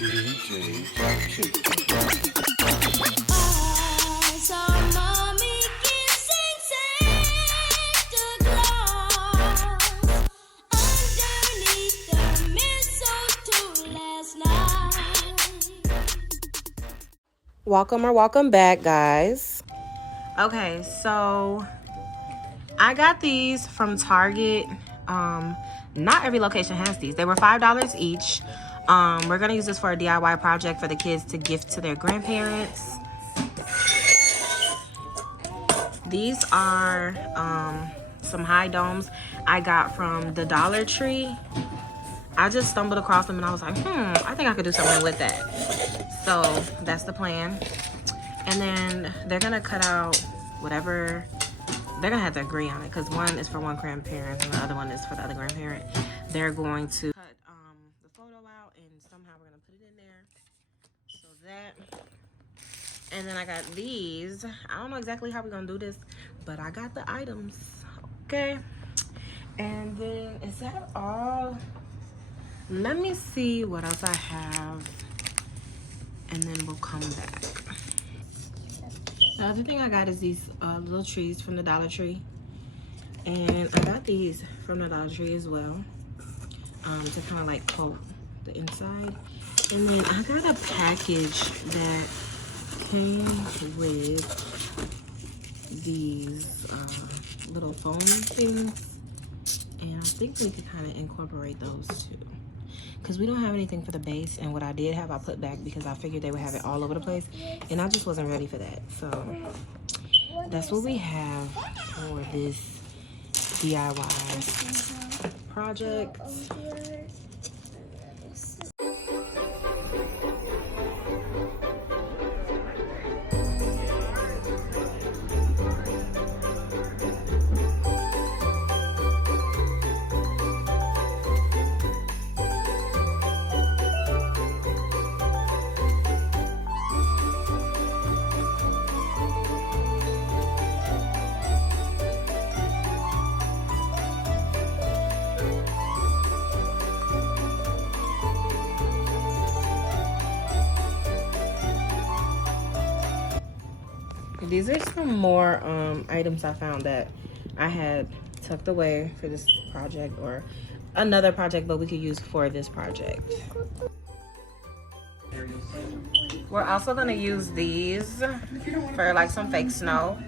DJ Welcome back, guys. Okay, so I got these from Target. Not every location has these. They were $5 each. We're gonna use this for a DIY project for the kids to gift to their grandparents. These are some high domes I got from the Dollar Tree. I just stumbled across them and I was like, I think I could do something with that. So that's the plan. And then they're gonna cut out whatever, they're gonna have to agree on it because one is for one grandparent and the other one is for the other grandparent. They're going to cut the photo out and somehow we're gonna put it in there. So that. And then I got these. I don't know exactly how we're gonna do this, but I got the items. Okay. And then is that all? Let me see what else I have. And then we'll come back. The other thing I got is these little trees from the Dollar Tree. And I got these from the Dollar Tree as well. To kind of like coat the inside. And then I got a package that came with these little foam things, and I think we could kind of incorporate those too because we don't have anything for the base, and what I did have I put back because I figured they would have it all over the place and I just wasn't ready for that. So that's what we have for this DIY project. These are some more items I found that I had tucked away for this project or another project, but we could use for this project. We're also gonna use these for like some fake snow.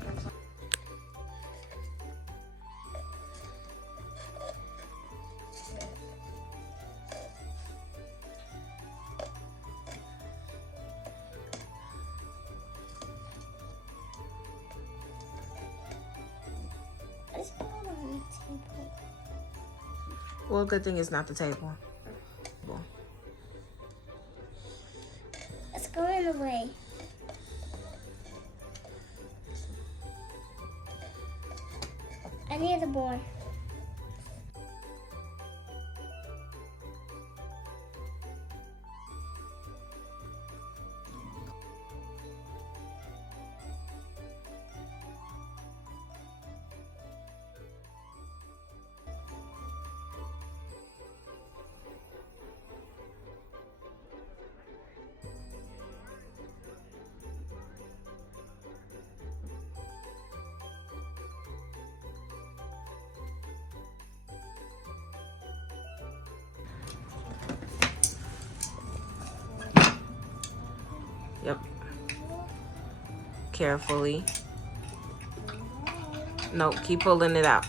Well, good thing it's not the table. It's going away. I need the board. Yep. Carefully. No, keep pulling it out.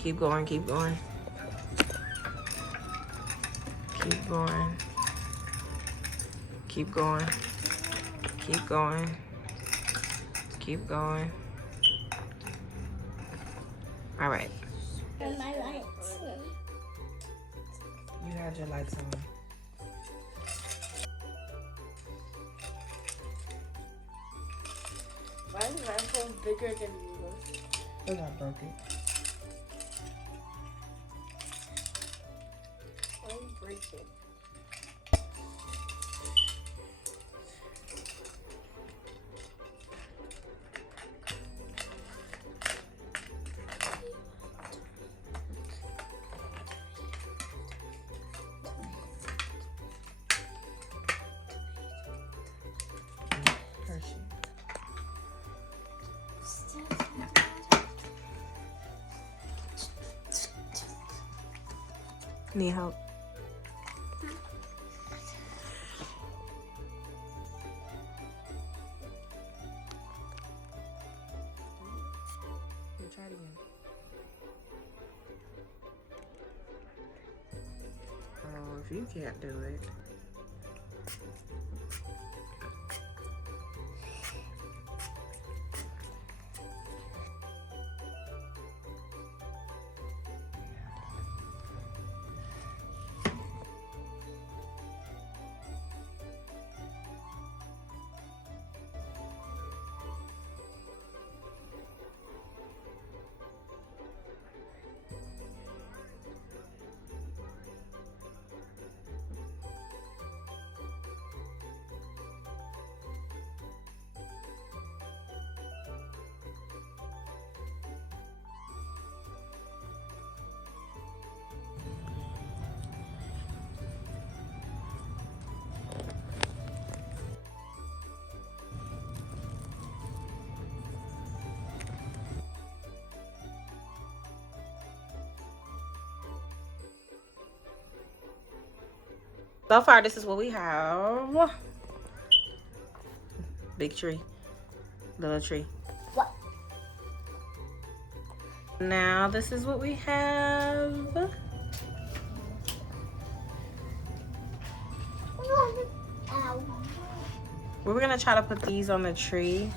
Keep going, keep going. Keep going. Keep going. Keep going. Keep going. All right. And my lights. You had your lights on. Why is my phone bigger than yours? Because I broke it. Why you break it? Need help? Here, try it again. Oh, if you can't do it. So far, this is what we have. Big tree, little tree. What? Now this is what we have. Ow. We were gonna try to put these on the tree,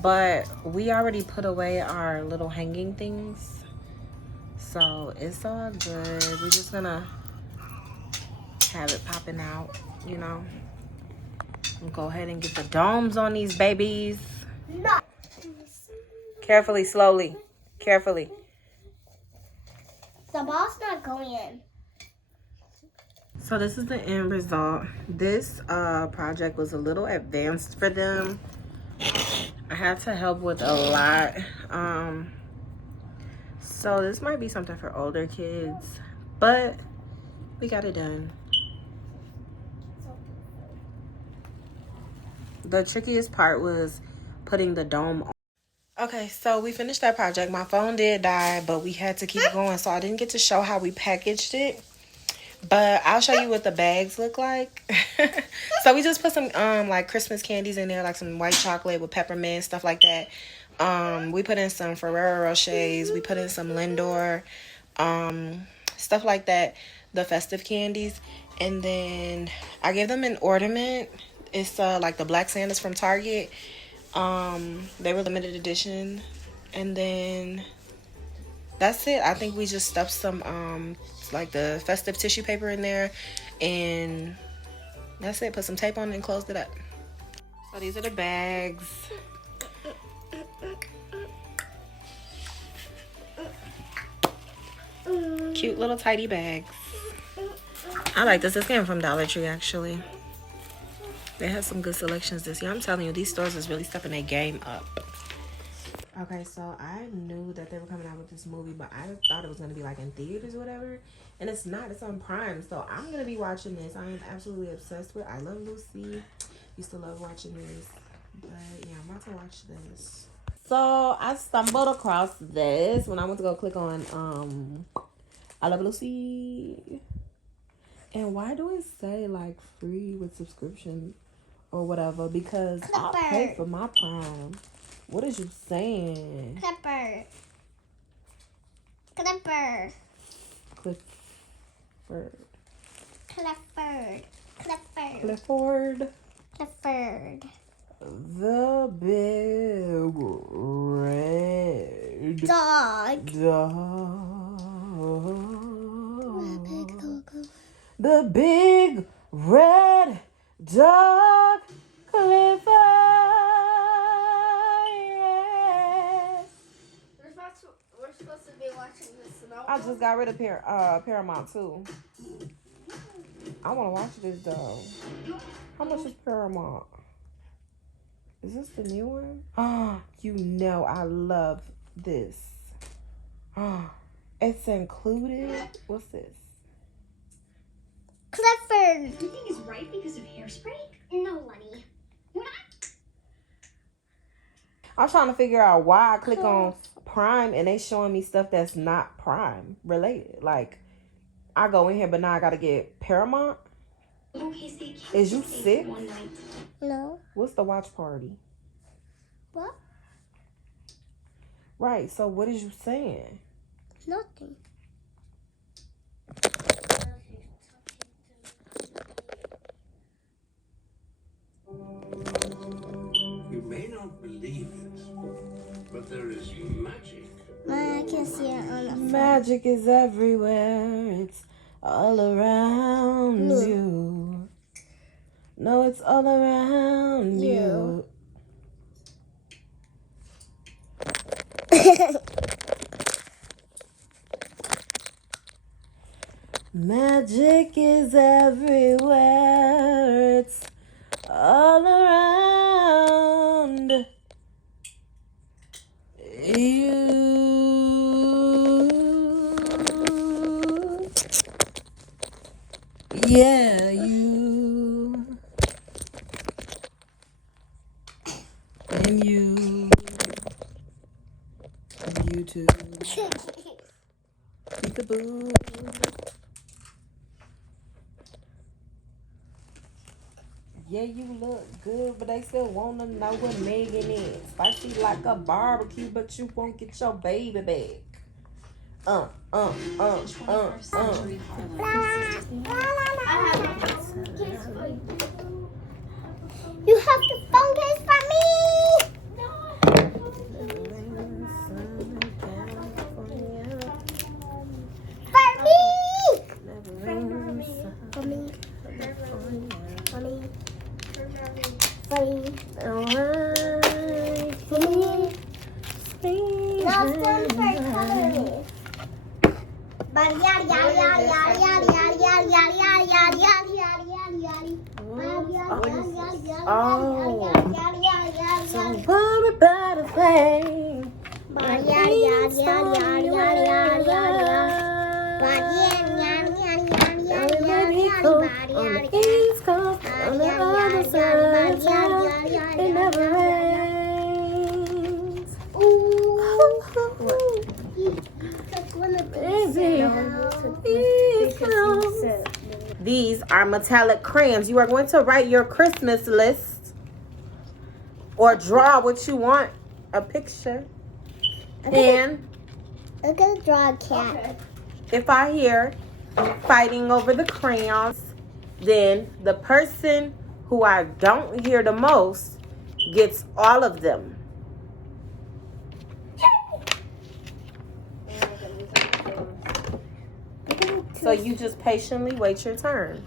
but we already put away our little hanging things. So it's all good. We're just gonna have it popping out, you know. We'll go ahead and get the domes on these babies. No. Carefully, slowly, carefully. The ball's not going in. So this is the end result. This project was a little advanced for them. I had to help with a lot. So this might be something for older kids, but we got it done. The trickiest part was putting the dome on. Okay, so we finished that project. My phone did die, but we had to keep going, so I didn't get to show how we packaged it. But I'll show you what the bags look like. So we just put some like Christmas candies in there, like some white chocolate with peppermint, stuff like that. We put in some Ferrero Rochers. We put in some Lindor, stuff like that. The festive candies. And then I gave them an ornament. It's like the Black Santas from Target. They were limited edition. And then that's it. I think we just stuffed some like the festive tissue paper in there, and that's it. Put some tape on it and closed it up. So these are the bags. Cute little tidy bags. I like this. This came from Dollar Tree, actually. They have some good selections this year. I'm telling you, these stores is really stepping their game up. Okay, so I knew that they were coming out with this movie, but I thought it was going to be like in theaters or whatever. And it's not. It's on Prime. So I'm going to be watching this. I am absolutely obsessed with I Love Lucy. Used to love watching this. But yeah, I'm about to watch this. So I stumbled across this when I went to go click on I Love Lucy. And why do it say like free with subscription or whatever? Because I pay for my Prime. What is you saying? Clipper. Clipper. Clifford. Clifford. Clifford. Clifford. Clifford. The big red Dog. The big red dog. Clifford. We're supposed to be watching this now. I just got rid of Paramount too. I want to watch this though. How much is Paramount? Is this the new one? Oh, you know I love this. Oh, it's included. What's this? Clifford. You think it's right because of hairspray? No, Lenny. We're not. I'm trying to figure out why I click on Prime and they showing me stuff that's not Prime related. Like, I go in here, but now I gotta get Paramount. Is you sick? No. What's the watch party? What? Right, so what is you saying? Nothing. You may not believe it, but there is magic. I can see it on the Magic is everywhere. It's all around you. No, it's all around you. Magic is everywhere. It's all around you. Yeah, you. And you. And you too. Peekaboo. Yeah, you look good, but they still want to know what Megan is. Spicy like a barbecue, but you won't get your baby back. You have the phone case for me. So worry about a thing. East Coast, on the other side of town, it never rains. These are metallic crayons. You are going to write your Christmas list or draw what you want, a picture. And I'm gonna draw a cat. Okay. if I hear fighting over the crayons, then the person who I don't hear the most gets all of them. So you just patiently wait your turn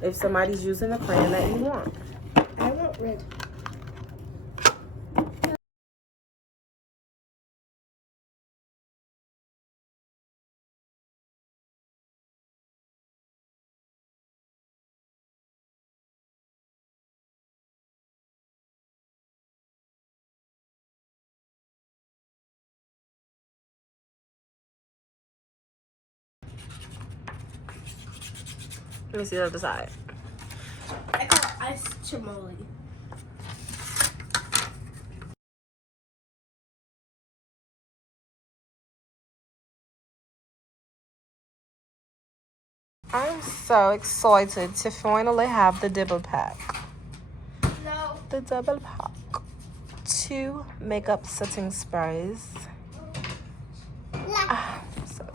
if somebody's using the crayon that you want. I want red. Let me see the other side. I call it ice chimoli. I'm so excited to finally have the double pack. No. The double pack. 2 makeup setting sprays. So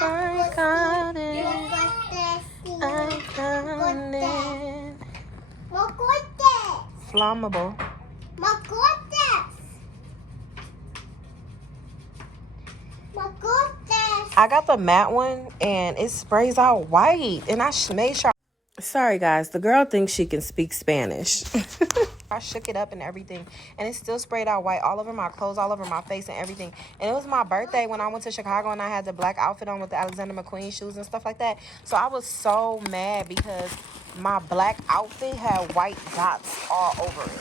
I got it. I got it. Flammable. I got the matte one and it sprays out white, and I made sure. Sorry guys, the girl thinks she can speak Spanish. I shook it up and everything, and it still sprayed out white all over my clothes, all over my face and everything. And it was my birthday when I went to Chicago, and I had the black outfit on with the Alexander McQueen shoes and stuff like that. So I was so mad because my black outfit had white dots all over it.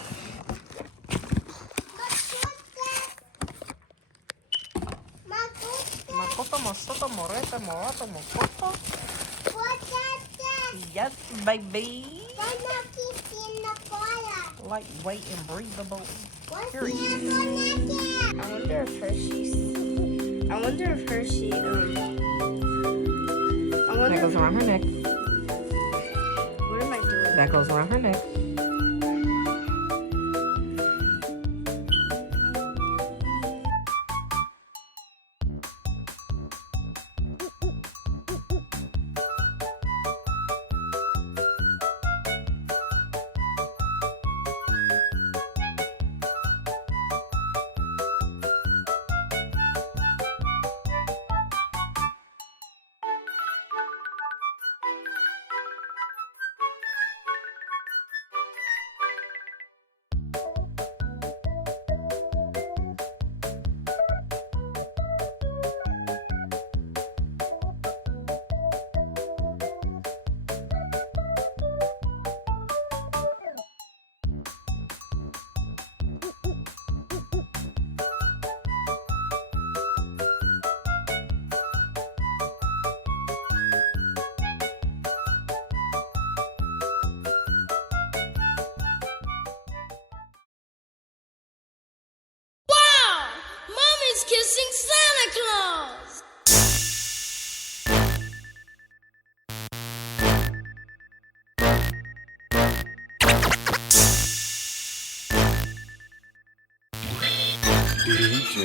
Yes, baby. Lightweight and breathable. Period. I wonder if Hershey That goes around her neck. What am I doing? That goes around her neck. Mommy's kissing Santa Claus! DJ